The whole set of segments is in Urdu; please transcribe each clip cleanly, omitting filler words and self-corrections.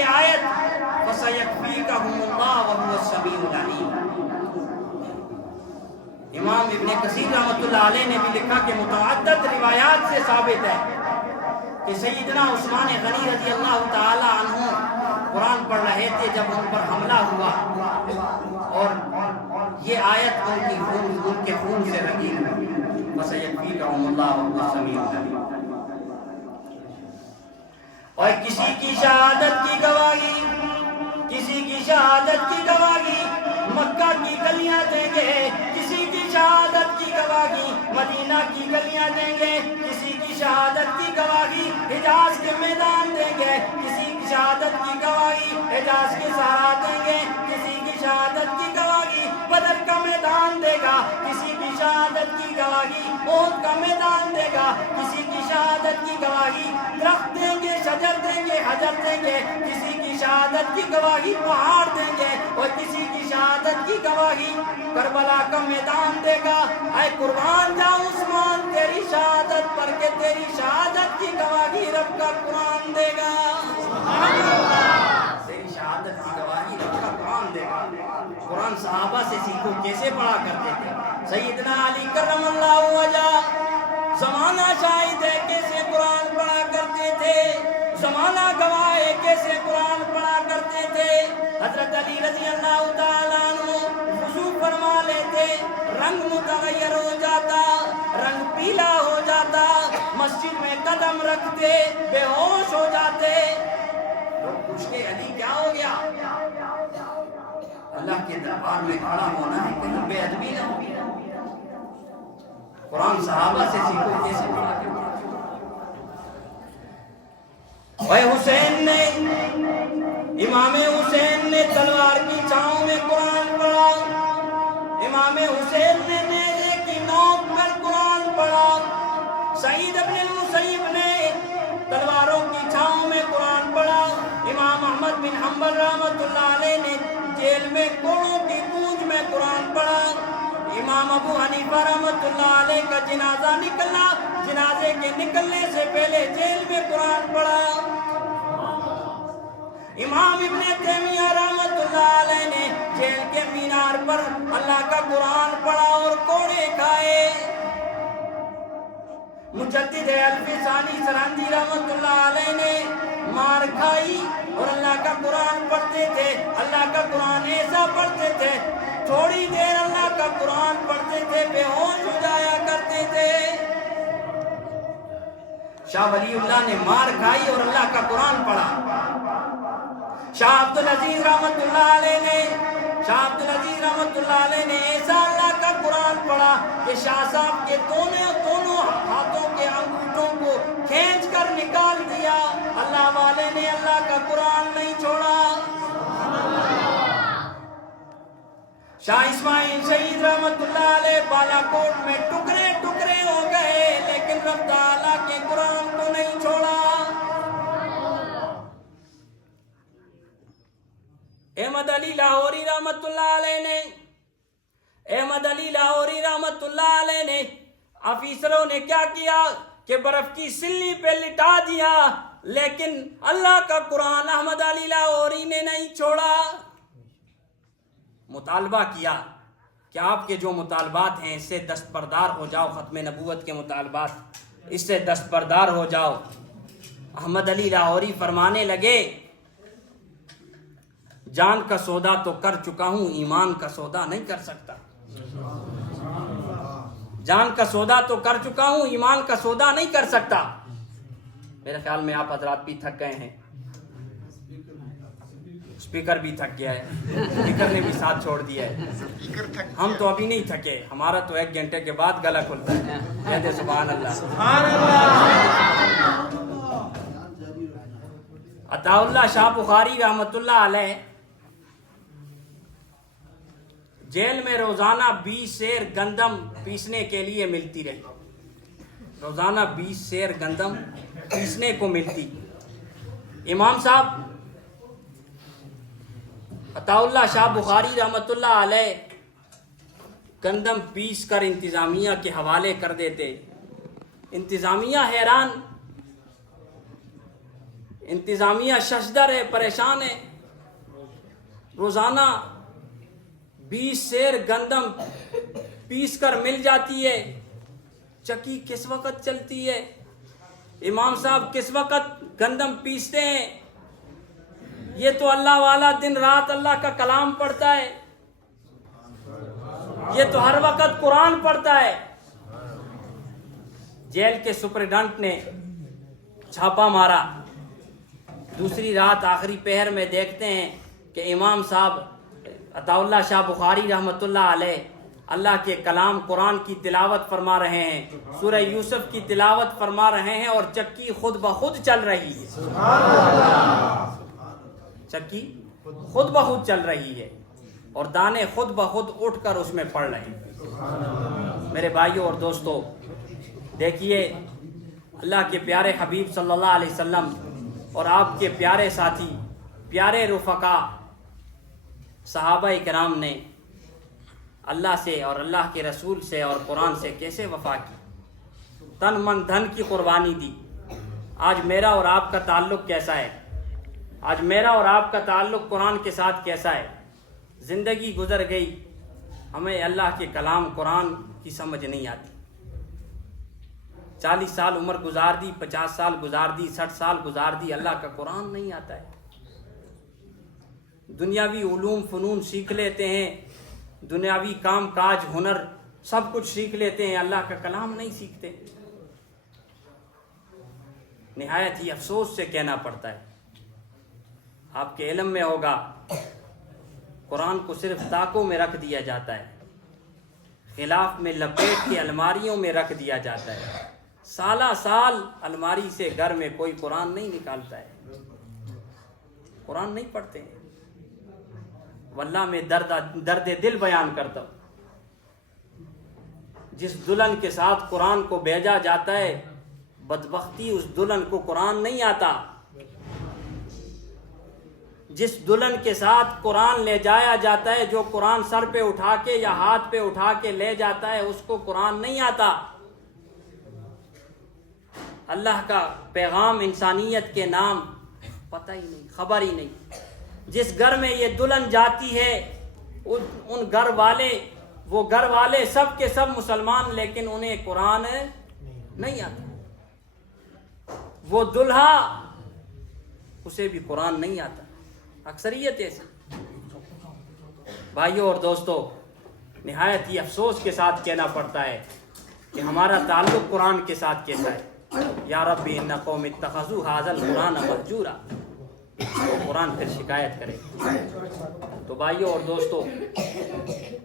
یہ آیت فَسَيَكْفِيكَهُمُ اللَّهُ وَهُوَ السَّمِيعُ الْعَلِيمُ. امام ابن کثیر رحمۃ اللہ علیہ نے بھی لکھا کہ متعدد روایات سے ثابت ہے کہ سیدنا عثمان غنی رضی اللہ تعالی عنہ قرآن پڑھ رہے تھے جب ان پر حملہ ہوا اور یہ آیت ان کے خون سے رنگی ہوئی. وَسَيَكْفِيكَهُمُ اللَّهُ وَهُوَ السَّمِيعُ الْعَلِيمُ. اور کسی کی شہادت کی گواہی مکہ کی گلیاں دیں گے, کسی کی شہادت کی گواہی مدینہ کی گلیاں دیں گے, کسی کی شہادت کی گواہی حجاز کے میدان دیں گے, کسی کی شہادت کی گواہی حجاز کے صحرا دیں گے, کسی کی شہادت کی گواہی بدر کا میدان دے گا, کسی کی شہادت کی گواہی احد کا میدان دے گا, کسی کی شہادت کی گواہی درخت دیں گے, شجر دیں گے, حجر دیں گے, کسی کی شہادت کی گواہی پہاڑ دیں گے, اور کسی کی شہادت کی گواہی کربلا کا میدان دے گا. اے قربان جاؤ عثمان تیری شہادت پر کہ تیری شہادت کی گواہی رب کا قرآن دے گا. تیری شہادت کی گواہی رب کا قرآن دے گا. قرآن صحابہ سے سیکھو کیسے پڑھا کرتے تھے. سیدنا علی کرم اللہ وجہ زمانہ شاہد ہے کیسے قرآن پڑھا کرتے تھے, زمانہ گواہ ہے کیسے قرآن پڑھا کرتے تھے. حضرت علی رضی اللہ تعالیٰ عنہ وضو فرما لیتے, رنگ متغیر ہو جاتا, رنگ پیلا ہو جاتا, مسجد میں قدم رکھتے بے ہوش ہو جاتے. لوگ پوچھتے علی کیا ہو گیا؟ اللہ کے دربار میں کھڑا ہونا ہے کہیں بے ادبی نہ ہو. قرآن صحابہ سے سیکھو کیسے پڑھا کرتے. اے حسین نے, امام حسین نے تلوار کی چھاؤں میں قرآن پڑھا, امام حسین نے نیزے کی نوک پر قرآن پڑھا, سعید ابن المسیب نے تلواروں کی چھاؤں میں قرآن پڑھا, امام احمد بن حنبل رحمۃ اللہ علیہ نے جیل میں کوڑوں کی گونج میں قرآن پڑھا, امام ابو حنیفہ رحمۃ اللہ علیہ کا جنازہ نکلا, جنازے کے نکلنے سے پہلے جیل میں قرآن پڑھا, امام ابن تیمیہ رحمۃ اللہ علیہ نے جیل کے مینار پر اللہ کا قرآن پڑھا اور کوڑے کھائے, مجدد الفسانی سرہندی رحمۃ اللہ علیہ نے مار کھائی اور اللہ کا قرآن پڑھتے تھے. اللہ کا قرآن ایسا پڑھتے تھے تھوڑی دیر اللہ کا قرآن پڑھتے تھے بے ہوش ہو جایا کرتے تھے. شاہ ولی اللہ نے مار کھائی اور اللہ کا قرآن پڑھا. شاہ عبدالعزیز رحمۃ اللہ علیہ نے ایسا اللہ کا قرآن پڑھا کہ شاہ صاحب کے دونوں ہاتھوں کے انگوٹھوں کو کھینچ کر نکال دیا. اللہ والے نے اللہ کا قرآن نہیں چھوڑا. شاہ اسماعیل شہید رحمۃ اللہ علیہ بالا کوٹ میں ٹکڑے ٹکڑے ہو گئے لیکن رب تعالیٰ کے قرآن کو نہیں چھوڑا. احمد علی لاہوری رحمۃ اللہ علیہ نے افیسروں نے کیا کیا کہ برف کی سلی پہ لٹا دیا, لیکن اللہ کا قرآن احمد علی لاہوری نے نہیں چھوڑا. مطالبہ کیا کہ آپ کے جو مطالبات ہیں اس سے دستبردار ہو جاؤ, ختم نبوت کے مطالبات, اس سے دستبردار ہو جاؤ. احمد علی لاہوری فرمانے لگے جان کا سودا تو کر چکا ہوں, ایمان کا سودا نہیں کر سکتا. جان کا سودا تو کر چکا ہوں, ایمان کا سودا نہیں کر سکتا. میرے خیال میں آپ حضرات بھی تھک گئے ہیں, اسپیکر بھی تھک گیا ہے, اسپیکر نے بھی ساتھ چھوڑ دیا ہے. ہم تو ابھی نہیں تھکے, ہمارا تو 1 گھنٹے کے بعد گلا کھلتا ہے. کہتے سبحان اللہ. عطا اللہ شاہ بخاری رحمۃ اللہ علیہ جیل میں روزانہ 20 سیر گندم پیسنے کے لیے ملتی رہی. روزانہ 20 سیر گندم پیسنے کو ملتی. امام صاحب عطا اللہ شاہ بخاری رحمۃ اللہ علیہ گندم پیس کر انتظامیہ کے حوالے کر دیتے. انتظامیہ حیران, انتظامیہ ششدر ہے، پریشان ہے. روزانہ 20 سیر گندم پیس کر مل جاتی ہے. چکی کس وقت چلتی ہے؟ امام صاحب کس وقت گندم پیستے ہیں؟ یہ تو اللہ والا دن رات اللہ کا کلام پڑھتا ہے، یہ تو ہر وقت قرآن پڑھتا ہے. جیل کے سپرڈنٹ نے چھاپا مارا. دوسری رات آخری پہر میں دیکھتے ہیں کہ امام صاحب عطا اللہ شاہ بخاری رحمۃ اللہ علیہ اللہ کے کلام قرآن کی تلاوت فرما رہے ہیں، سورہ یوسف کی تلاوت فرما رہے ہیں، اور چکی خود بخود چل رہی ہے. چکی خود بخود چل رہی ہے اور دانے خود بخود اٹھ کر اس میں پڑ رہے ہیں. میرے بھائیوں اور دوستو، دیکھیے اللہ کے پیارے حبیب صلی اللہ علیہ وسلم اور آپ کے پیارے ساتھی، پیارے رفقا صحابہ کرام نے اللہ سے اور اللہ کے رسول سے اور قرآن سے کیسے وفا کی، تن من دھن کی قربانی دی. آج میرا اور آپ کا تعلق کیسا ہے؟ آج میرا اور آپ کا تعلق قرآن کے ساتھ کیسا ہے؟ زندگی گزر گئی، ہمیں اللہ کے کلام قرآن کی سمجھ نہیں آتی. 40 سال عمر گزار دی، 50 سال گزار دی، 60 سال گزار دی، اللہ کا قرآن نہیں آتا ہے. دنیاوی علوم فنون سیکھ لیتے ہیں، دنیاوی کام کاج ہنر سب کچھ سیکھ لیتے ہیں، اللہ کا کلام نہیں سیکھتے. نہایت ہی افسوس سے کہنا پڑتا ہے. آپ کے علم میں ہوگا قرآن کو صرف طاقوں میں رکھ دیا جاتا ہے، غلاف میں لپیٹ کے الماریوں میں رکھ دیا جاتا ہے. سالہ سال الماری سے گھر میں کوئی قرآن نہیں نکالتا ہے، قرآن نہیں پڑھتے ہیں. واللہ میں درد دل بیان کرتا ہوں. جس دلہن کے ساتھ قرآن کو بھیجا جاتا ہے، بدبختی اس دلہن کو قرآن نہیں آتا. جس دلہن کے ساتھ قرآن لے جایا جاتا ہے، جو قرآن سر پہ اٹھا کے یا ہاتھ پہ اٹھا کے لے جاتا ہے، اس کو قرآن نہیں آتا. اللہ کا پیغام انسانیت کے نام پتہ ہی نہیں، خبر ہی نہیں. جس گھر میں یہ دلہن جاتی ہے، ان گھر والے سب کے سب مسلمان، لیکن انہیں قرآن نہیں آتا. وہ دلہا، اسے بھی قرآن نہیں آتا. اکثریت ایسی. بھائیوں اور دوستو، نہایت ہی افسوس کے ساتھ کہنا پڑتا ہے کہ ہمارا تعلق قرآن کے ساتھ کیسا ہے. یا ربی ان قوم اتخذوا ھذا القرآن مہجورا. قرآن پھر شکایت کرے. تو بھائیوں اور دوستو،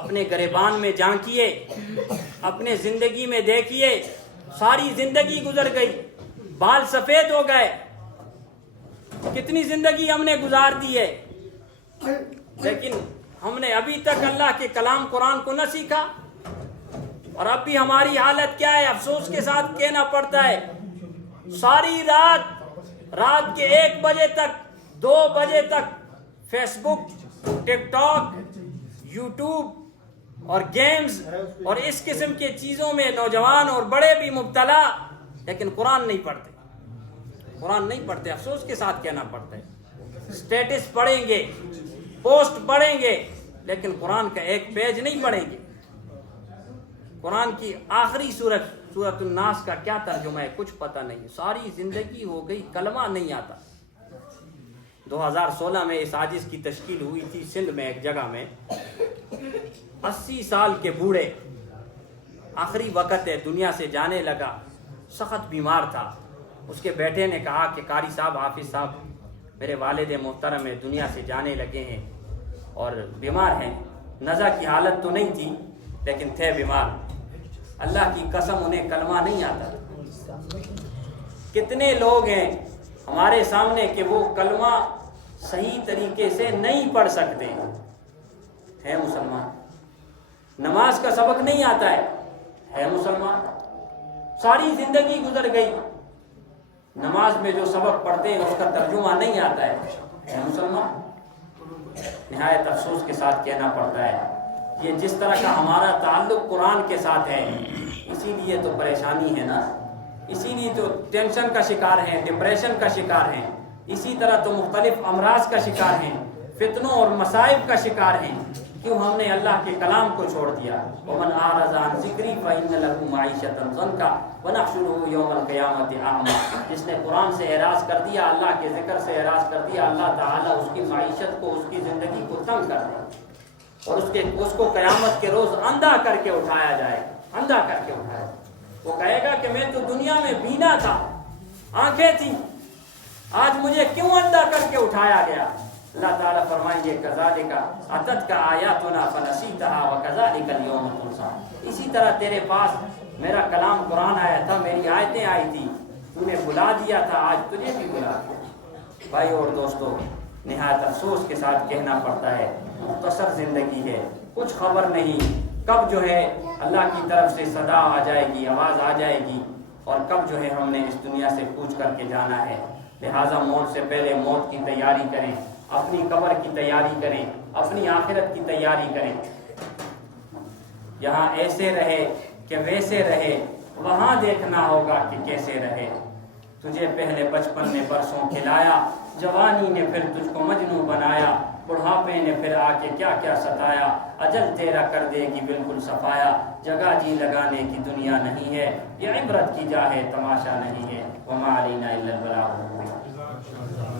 اپنے گریبان میں جھانکیے، اپنے زندگی میں دیکھیے. ساری زندگی گزر گئی، بال سفید ہو گئے، کتنی زندگی ہم نے گزار دی ہے، لیکن ہم نے ابھی تک اللہ کے کلام قرآن کو نہ سیکھا. اور اب بھی ہماری حالت کیا ہے؟ افسوس کے ساتھ کہنا پڑتا ہے، ساری رات کے 1 بجے تک 2 بجے تک فیس بک، ٹک ٹاک، یوٹیوب اور گیمز اور اس قسم کی چیزوں میں نوجوان اور بڑے بھی مبتلا، لیکن قرآن نہیں پڑھتے. قرآن نہیں پڑھتے. افسوس کے ساتھ کہنا پڑتا ہے. اسٹیٹس پڑھیں گے، پوسٹ پڑھیں گے، لیکن قرآن کا ایک پیج نہیں پڑھیں گے. قرآن کی آخری سورۃ الناس کا کیا ترجمہ ہے کچھ پتہ نہیں. ساری زندگی ہو گئی، کلمہ نہیں آتا. 2016 میں اس آجز کی تشکیل ہوئی تھی سندھ میں ایک جگہ میں. 80 سال کے بوڑھے، آخری وقت ہے، دنیا سے جانے لگا، سخت بیمار تھا. اس کے بیٹے نے کہا کہ قاری صاحب، حافظ صاحب، میرے والد محترم ہے، دنیا سے جانے لگے ہیں اور بیمار ہیں. نزع کی حالت تو نہیں تھی لیکن تھے بیمار. اللہ کی قسم انہیں کلمہ نہیں آتا. کتنے لوگ ہیں ہمارے سامنے کہ وہ کلمہ صحیح طریقے سے نہیں پڑھ سکتے ہیں مسلمان. نماز کا سبق نہیں آتا ہے مسلمان. ساری زندگی گزر گئی، نماز میں جو سبق پڑھتے ہیں اس کا ترجمہ نہیں آتا ہے مسلمان. نہایت افسوس کے ساتھ کہنا پڑتا ہے، یہ جس طرح کا ہمارا تعلق قرآن کے ساتھ ہے، اسی لیے تو پریشانی ہے نا، اسی لیے تو ٹینشن کا شکار ہیں، ڈپریشن کا شکار ہیں. اسی طرح تو مختلف امراض کا شکار ہیں، فتنوں اور مصائب کا شکار ہیں۔ کیوں ہم نے اللہ کے کلام کو چھوڑ دیا؟ ومن اعرض عن ذکری فإن له معیشۃ ضنکا ونحشره یوم القیامۃ اعمی۔ جس نے قرآن سے اعراض کر دیا، اللہ کے ذکر سے اعراض کر دیا، اللہ تعالیٰ اس کی معیشت کو، اس کی زندگی کو تنگ کر دے اور اس کو قیامت کے روز اندھا کر کے اٹھایا جائے، اندھا کر کے اٹھایا۔ وہ کہے گا کہ میں تو دنیا میں بینا تھا، آنکھیں تھی، آج مجھے کیوں اندھا کر کے اٹھایا گیا؟ اللہ تعالیٰ فرمائیں گے کذالک اتتک آیاتنا فنسیتها وکذالک اليوم تنسی۔ اسی طرح تیرے پاس میرا کلام قرآن آیا تھا، میری آیتیں آئی تھی، تو نے بلا دیا تھا، آج تجھے بھی بلا دیا۔ بھائی اور دوستو، نہایت افسوس کے ساتھ کہنا پڑتا ہے، مختصر زندگی ہے، کچھ خبر نہیں کب جو ہے اللہ کی طرف سے صدا آ جائے گی، آواز آ جائے گی، اور کب جو ہے ہم نے اس دنیا سے کوچ کر کے جانا ہے۔ لہٰذا موت سے پہلے موت کی تیاری کریں، اپنی قبر کی تیاری کریں، اپنی آخرت کی تیاری کریں۔ یہاں ایسے رہے کہ ویسے رہے، وہاں دیکھنا ہوگا کہ کیسے رہے۔ تجھے پہلے بچپن نے برسوں کھلایا، جوانی نے پھر تجھ کو مجنوں بنایا، بڑھاپے نے پھر آ کے کیا کیا ستایا، اجل تیرا کر دے گی بالکل صفایا۔ جگہ جی لگانے کی دنیا نہیں ہے، یہ عبرت کی جا ہے، تماشا نہیں ہے۔ وما علینا الا البلاغ۔